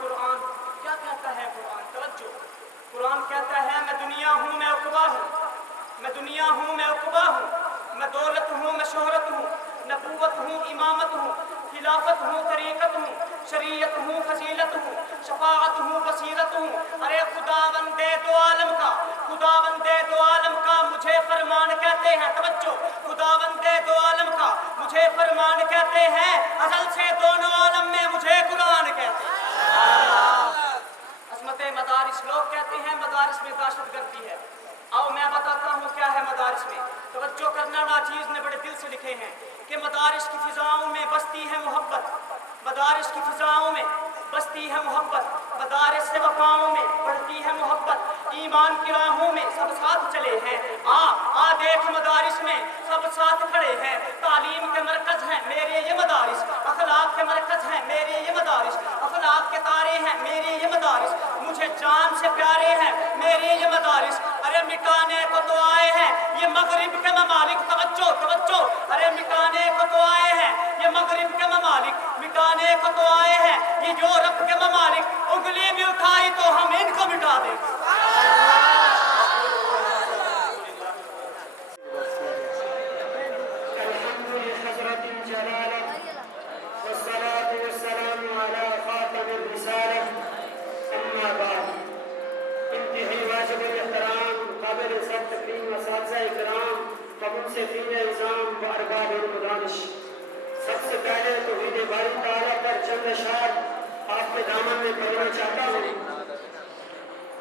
قرآن کیا کہتا ہے قرآن؟ توجہ، قرآن کہتا ہے میں دنیا ہوں میں عقبہ ہوں، میں دنیا ہوں میں عقبہ ہوں، میں دولت ہوں میں شہرت ہوں، نبوت ہوں امامت ہوں، خلافت ہوں طریقت ہوں، شریعت ہوں فضیلت ہوں، شفاعت ہوں بصیرت ہوں۔ ارے خدا بندے دو عالم کا، خدا بندے دو عالم کا مجھے فرمان کہتے ہیں، توجہ، خدا بندے دو عالم کا مجھے فرمان کہتے ہیں، ازل سے دونوں عالم میں مجھے قرآن کہتے ہیں۔ عظمت مدارس، لوگ کہتے ہیں مدارس میں دہشت گردی ہے، آؤ میں بتاتا ہوں کیا ہے مدارس میں۔ توجہ کرنا، ناچیز نے بڑے دل سے لکھے ہیں کہ مدارس کی فضاؤں میں بستی ہے محبت، مدارس کی فضاؤں میں بستی ہے محبت، مدارس سے وفاؤں میں بڑھتی ہے محبت، ایمان کی راہوں میں سب ساتھ چلے ہیں، آ دیکھ مدارس میں سب ساتھ کھڑے ہیں، تعلیم کے مرکز ہیں میرے یہ مدارس، اخلاق کے مرکز ہیں میرے یہ مدارس، اخلاق کے تارے ہیں میرے یہ مدارس، مجھے جان سے پیارے ہیں میرے یہ مدارس، ارے مٹانے کو تو آئے ہیں یہ مغرب کے ممالک، توجہ توجہ، ارے مٹانے کو تو آئے ہیں یہ مغرب کے ممالک، مٹانے کو تو آئے ہیں یہ یورپ کے ممالک، انگلی بھی اٹھائی تو ہم ان کو مٹا دیں۔ سب سے پہلے توحید باری تعالیٰ پر چند اشعار آپ کے دامن میں پڑھنا چاہتا ہوں۔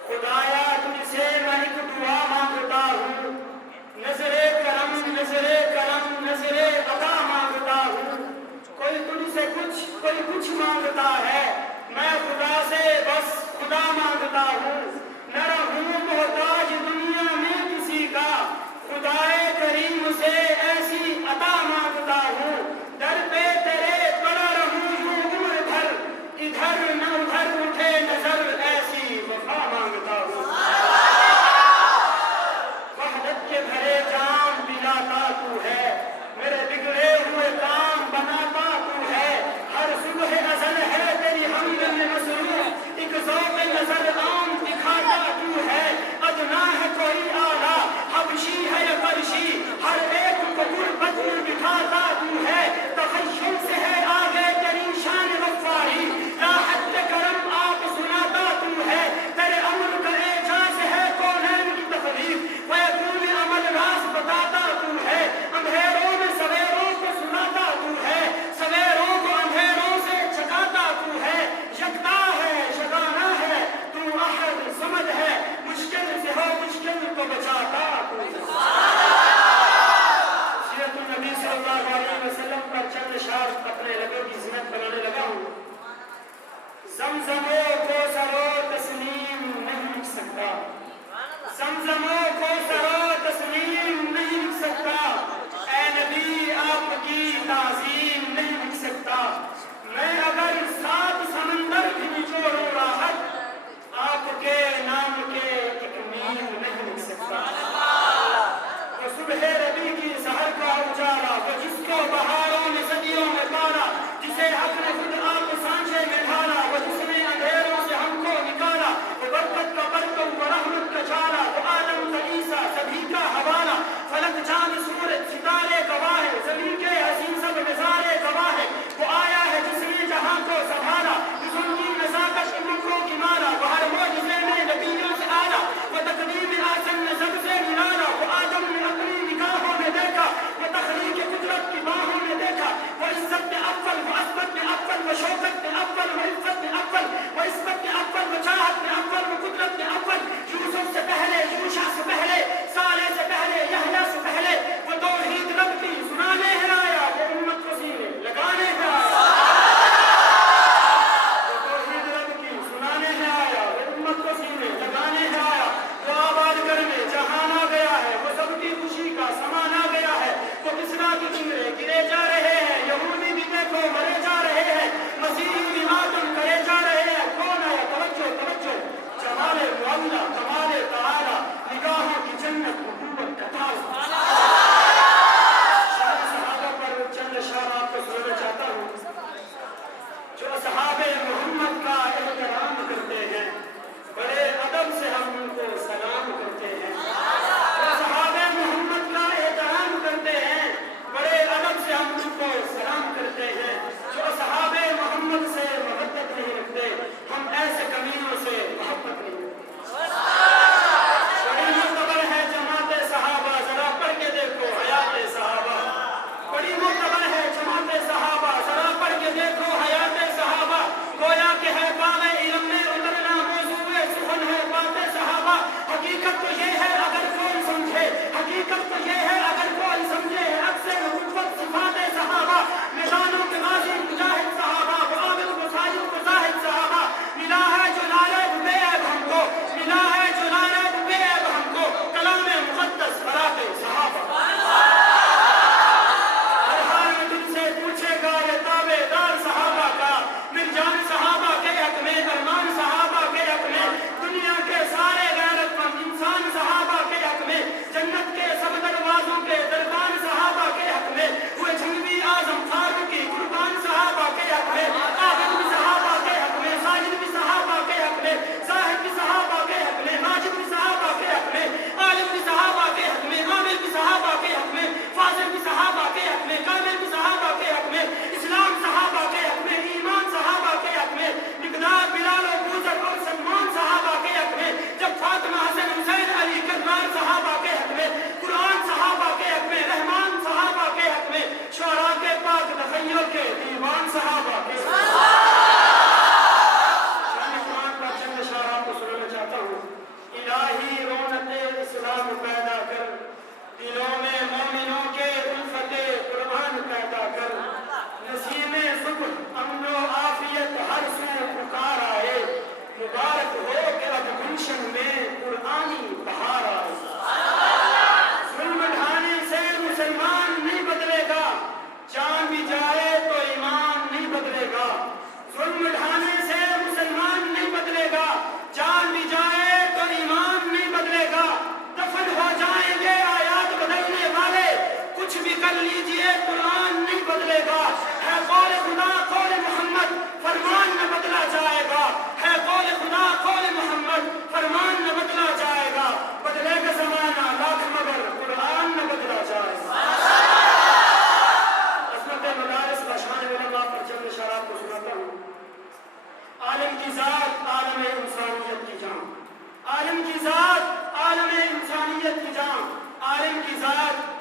خدایا تجھ سے میں ایک دعا مانگتا ہوں، نظر کرم نظر کرم نظر عطا مانگتا ہوں، کوئی تجھ سے کچھ کوئی کچھ مانگتا ہے، میں خدا سے بس خدا مانگتا ہوں، نہ رہوں محتاج دنیا میں کسی کا، خدائے کریم سے ایسی عطا مانگتا ہوں، در پہ تیرے پڑا رہوں یوں عمر بھر، ادھر نہ ادھر اٹھے نظر ایسی وفا مانگتا ہوں۔ وحدت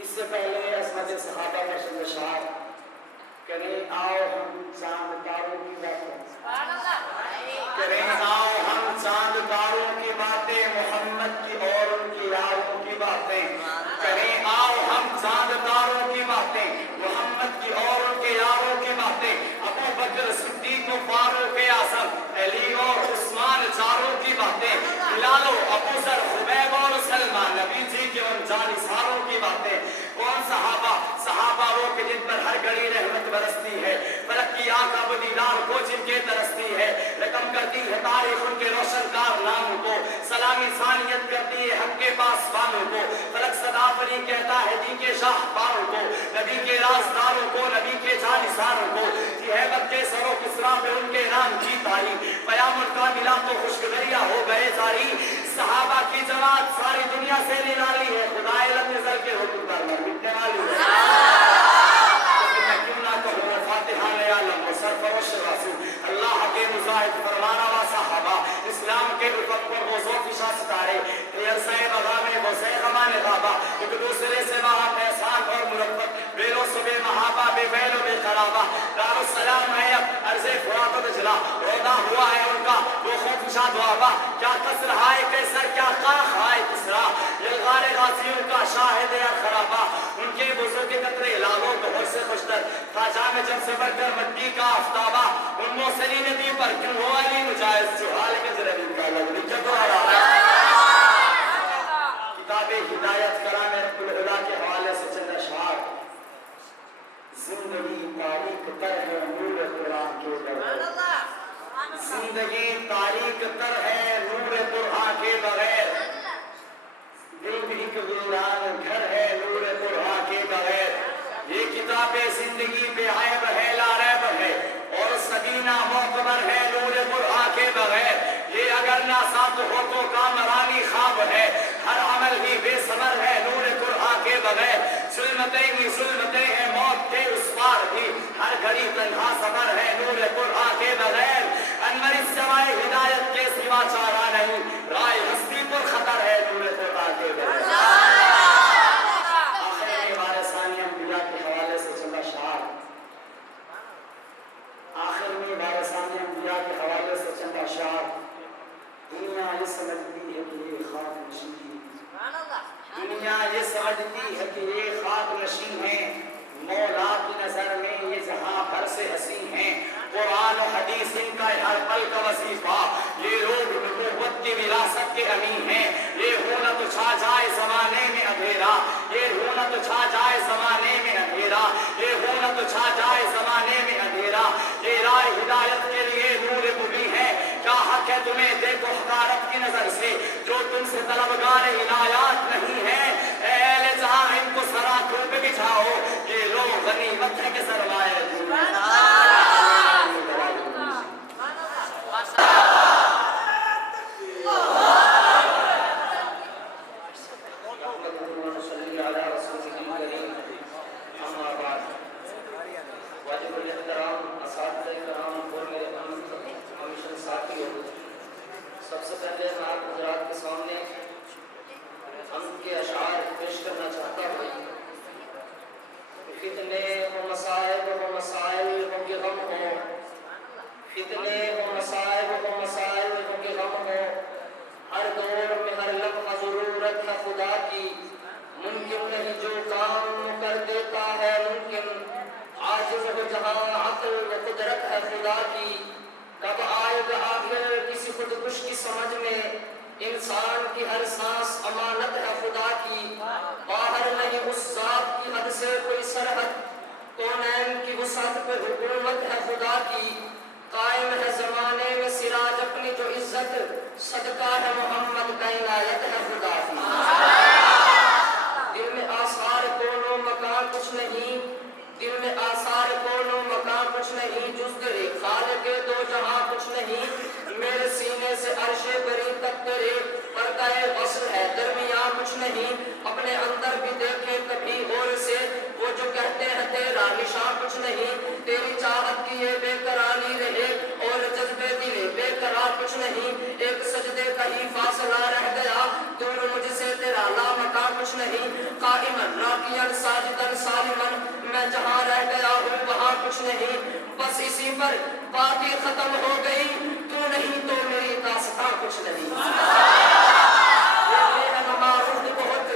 اس سے پہلے عصمت صحابہ کا شمشاد کریں آؤ ہم چاند تاروں کی باتیں، کریں آؤ ہم چاند تاروں کی باتیں، محمد کی اور ان کی یاروں کی باتیں، کریں آؤ ہم چاند تاروں کی باتیں، محمد کی اور ان کے یاروں کی باتیں، ابو بکر صدیق و فاروق اعظم، علی اور عثمان چاروں کی باتیں، بلال و ابو ذر، خبیب اور سلمان، نبی جی کے ان جانثاروں کی باتیں۔ کون صحابہ وہ کہ جن پر ہر گھڑی رحمت برستی ہے، فلک کی آنکھ اب دیدار کو جن کے ترستی ہے، رقم کرتی ہے تاریخ ان کے روشن کارناموں کو، سلامی ثانیت کرتی ہے حق کے پاسبانوں کو، فلک صدا فری کہتا ہے جن کے شاہ پاروں کو، نبی کے رازداروں کو، نبی کے جانثاروں کو، جی ہیبت کے سرو کسرا پہ ان کے نام کی تاریخ، پیام کا ملا تو خوشک دریا ہو گئے جاری، صحابہ کی جماعت ساری دنیا سے نرالی ہے، خدا علم نظر کے حکم پر مٹنے والی ہے۔ میں کیوں نہ کہوں فاتحہ عالم و سرفروش رسول اللہ کے مزاحد فرمانا وا صحابہ، اسلام کے افق پر وہ ذوفشا ستارے، عرصہ بغا میں وہ زیغمان غابہ، ایک دوسرے سے وہاں احسان اور مربت، بیلو صبح محابہ بے بیل و بے قرابہ، دار السلام ہے اب عرض فرات و دجلہ، رودا ہوا ہے ان کا وہ خوفشا دعابہ، کیا قصر ہائے کیسر کیا قاخ ہائے کسرا، یلغار غازیوں کا شاہد ہے خرابہ، ان کے وضو کے قطرے لالوں کو ہر سے خوشتر، خواجہ میں جب سے بڑھ کر مٹی کا آفتابہ، ان موسلی ندی پر کیوں ہو علی مجائز جو حال کے ذربی کا لگنی جدو آ رہا ہے۔ کتاب ہدایت کرام رب العلا کے حوالے سے چند اشعار، زندگی تاریخ تر ہے نور قرآن کے بغیر، زندگی تاریخ تر ہے نور قرآن کے بغیر، دل بھی ایک ویران گھر ہے نور قرآن کے بغیر، یہ کتاب زندگی بے عیب ہے لا ریب ہے اور سکینہ معتبر ہے نور قرآن کے بغیر، یہ اگر ناسات ہو تو کامرانی خواب ہے، ہر عمل ہی بے ثمر ہے نور قرآن کے بغیر، ظلمتیں ہی ظلمتیں ہیں موت کے اس پار بھی، ہر گھڑی تنہا سفر ہے نور قرآن کے بغیر، انور اس سوائے ہدایت کے سوا چارہ نہیں، رائے ہستی پر خطر ہے نور قرآن کے بغیر۔ آخر کے بارے ثانیہ انبیاء کے حوالے سے چند اشعار، آخر میں بارے ثانیہ انبیاء کے حوالے سے چند اشعار، دنیا یہ سمجھتی ہے کہ یہ خاک نشین ہے، دنیا یہ سمجھتی ہے کہ یہ خاک نشین ہے، مولا کی نظر میں یہ جہاں بھر سے حسین ہیں، قرآن و حدیث ان کا ہر پل کا وظیفہ، یہ لوگ نبوت کی وراثت کے امین ہیں، یہ ہونا تو چھا جائے زمانے میں اندھیرا، یہ ہونا تو چھا جائے زمانے میں اندھیرا، یہ ہونا تو چھا جائے زمانے میں اندھیرا، یہ راہ ہدایت کے لیے نور مبین ہے، کیا حق ہے تمہیں دیکھو حقارت کی نظر سے جو تم سے طلبگار عنایات نہیں ہے، اے اہل جہاں ان کو سراتوں پہ بچھاؤ، یہ لوگ غنیمت ہے کہ سرمایہ سب سے پہلے میں آپ حضرات کے سامنے ہم کے اشعار پیش کرنا چاہتا ہوں، فتنے و مصائب و مسائل ہو کے غم ہو، فتنے و مصائب و مسائل ہو کے غم ہو، ہر دور میں ہر لمحہ ضرورت ہے خدا کی، ممکن نہیں جو کام کر دیتا ہے ممکن، عاجز ہو جہاں عقل و قدرت ہے خدا کی، کب آئے گا آخر کسی خودکش کی سمجھ میں، انسان کی ہر سانس امانت ہے خدا کی، باہر نہیں اس ذات کی حد سے کوئی سرحد، کونین کی وسعت پہ حکومت ہے خدا کی، قائم ہے زمانے میں سراج اپنی جو عزت، صدقہ ہے محمد کا عنایت ہے خدا کی، دل میں آثار کونوں مکان کچھ نہیں، دل میں آثار کونوں مکان کچھ نہیں، جز تیرے خالق دو جہاں کچھ نہیں، میرے سینے سے عرش بری تک تیرے پردہ غسل ہے درمیان کچھ نہیں، اپنے اندر بھی دیکھے کبھی غور سے وہ جو کہتے ہیں تیرا نشان کچھ نہیں، تیری چاہت کی یہ بے قراری رہے اور جذبے دلے بے قرار کچھ نہیں، ایک سجدے کا ہی فاصلہ رہ گیا دور مجھ سے تیرا لامکان کچھ نہیں، قائماً راکیاً کچھ نہیں. بس اسی پر بات ہی ختم ہو گئی. تو نہیں تو میری داستان کچھ نہیں. دیکھے ہیں نمارود بہت,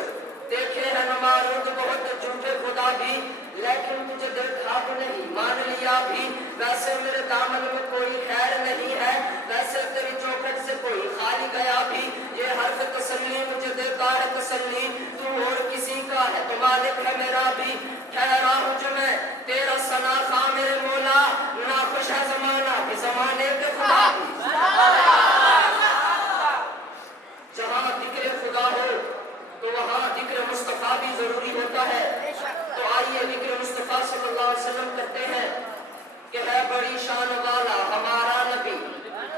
دیکھے ہیں نمارود بہت جھوٹے خدا بھی, لیکن تجھے دیکھا بھی نہیں مان لیا بھی. ویسے میرے دامن میں کوئی خیر نہیں ہے, ویسے تیری چوکھٹ سے کوئی خالی گیا بھی. یہ حرف تسلی مجھے دیتا ہے تسلی, تو اور کسی کا ہے تو مالک ہے میرا بھی. ٹھہرا ہوں جو میں تیرا ثنا خواہ میرے مولا, ناخوش ہے زمانہ بھی زمانے کے خدا بھی. جہاں ذکر خدا ہو تو وہاں ذکر مصطفیٰ بھی ضروری ہوتا ہے. تو آئیے ذکر مصطفیٰ صلی اللہ علیہ وسلم کرتے ہیں کہ ہے بڑی شان والا ہمارا نبی.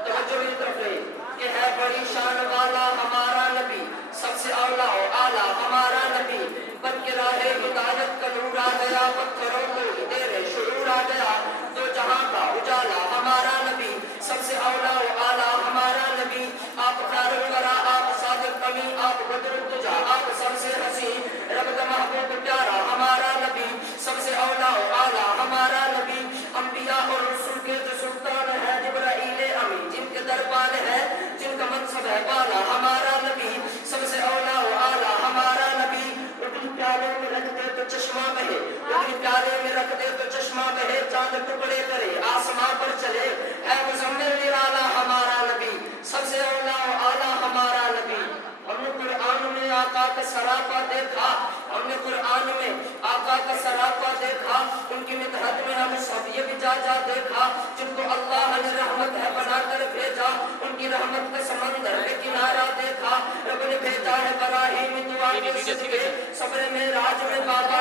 توجہ میری طرف رہے کہ ہے بڑی شان والا ہمارا نبی, سب سے اولا و اعلیٰ ہمارا نبی. بن کے راہ ہدایت کا نور آ گیا, پتھروں کو دیر شرور آ گیا. تو جہاں کا اجالا ہمارا نبی, سب سے اولا و اعلیٰ ہمارا نبی. آپ خیر الورا, آپ صادق کمی, آپ بدر الدجا, آپ سب سے حسین, رب کا محبوب پیارا ہمارا نبی, سب سے اولا و اعلیٰ ہمارا نبی. انبیاء اور رسول کے جو سلطان ہے جبرائیل امین, جن کے دربار ہے, جن کا منصب ہے بالا ہمارا نبی, سب سے اولا و اعلیٰ ہمارا نبی. اپنی پیالے میں رکھ دے تو چشمہ بہے, اپنی پیالے میں رکھ دے تو چشمہ بہے. چاند ٹکڑے کرے آسماں پر چلے, اے مزمل نرالا ہمارا نبی, سب سے اولا و اعلیٰ ہمارا نبی. ہم نے قرآن میں آقا کا سراپا دیکھا, ہم نے قرآن میں آقا کا سراپا دیکھا. ان کی مدحت میں ہم سب یہ بھی جا دیکھا, جن کو اللہ نے رحمت ہے بنا کر بھیجا. ان کی رحمت کا سمندر میں کنارہ دیکھا. رب نے بھیجا ہے براہیم دعا کے صدقے, صبر میں راج میں بابا